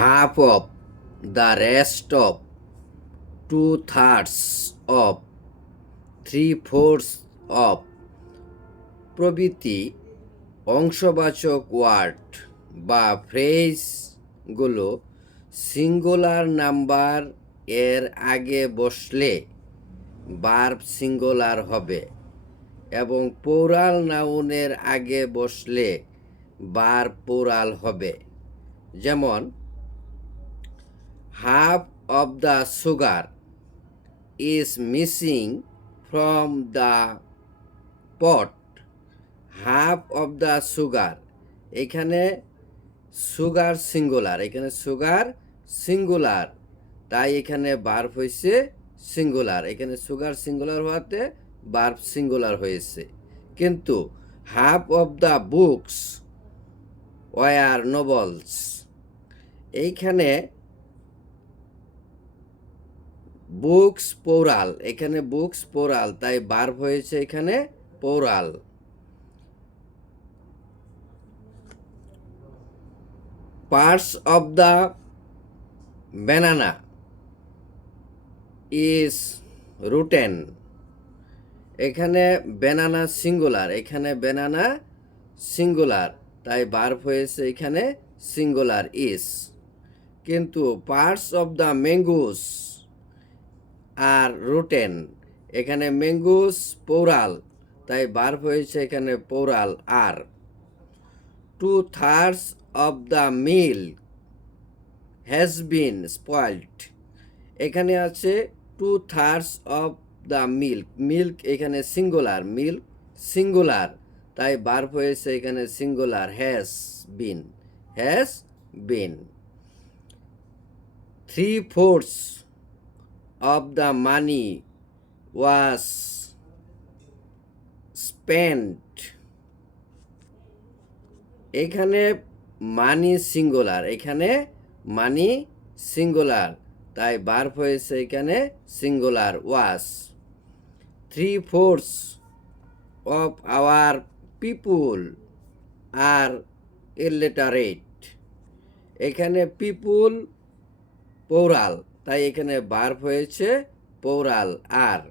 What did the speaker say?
half of, the rest of, 2/3 of, 3/4 of প্রভৃতি অংশবাচক word বা ফ্রেজগুলো singular number এর আগে বসলে ভার্ব সিঙ্গুলার হবে এবং প্লুরাল নাউনের আগে বসলে ভার্ব প্লুরাল হবে। যেমন half of the sugar is missing from the pot. half of the sugar, এখানে সুগার সিঙ্গুলার, এখানে সুগার সিঙ্গুলার, তাই এখানে ভার্ব হয়েছে সিঙ্গুলার। এখানে সুগার সিঙ্গুলার হওয়াতে ভার্ব সিঙ্গুলার হয়েছে। কিন্তু half of the books were novels, এইখানে বুকস প্লুরাল, এখানে বুকস প্লুরাল, তাই ভার্ব হয়েছে এখানে plural. Parts of the banana is rotten, এখানে ব্যানানা সিঙ্গুলার, এখানে ব্যানানা সিঙ্গুলার, তাই ভার্ব হয়েছে এখানে সিঙ্গুলার ইজ। কিন্তু parts of the mangoes are rotten, এখানে ম্যাঙ্গোস প্লুরাল, তাই ভার্ব হয়েছে এখানে plural R. 2/3 of the milk has been spoiled, এখানে আছে 2/3 of the milk, মিল্ক এখানে সিঙ্গুলার, মিল্ক সিঙ্গুলার, তাই ভার্ব হয়েছে এখানে singular has been, has been. 3/4 of the money was spent, এখানে মানি সিঙ্গুলার, এখানে মানি সিঙ্গুলার, তাই ভার্ব হয়েছে এখানে singular was. 3/4 of our people are illiterate, এখানে পিপুল প্লুরাল, তাই এখানে ভার্ব হয়েছে প্লুরাল আর।